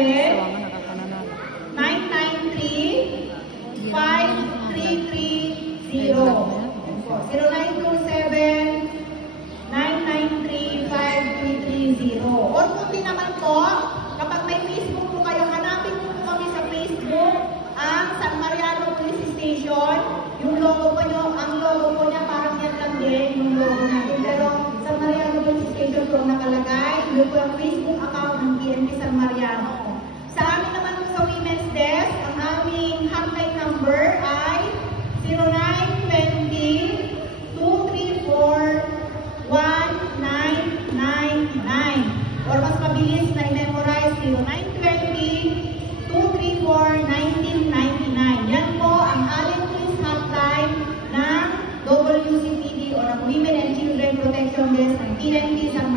0927-993-5330. Or kung di naman po, kapag may Facebook po kayo, hanapin po kami sa Facebook, ang San Mariano Police Station. Yung logo po nyo, ang logo po niya parang yan lang din, yung logo natin. Pero San Mariano Police Station po ang nakalagay. Yung po ang Facebook account ng PNP San Mariano. Sa amin naman po sa Women's Desk, ang aming hotline number ay 0920-234-1999. Or mas mabilis na i-memorize, 0920-234-1999. Yan po ang aming police hotline ng WCPD o ng Women and Children Protection Desk ng PNP San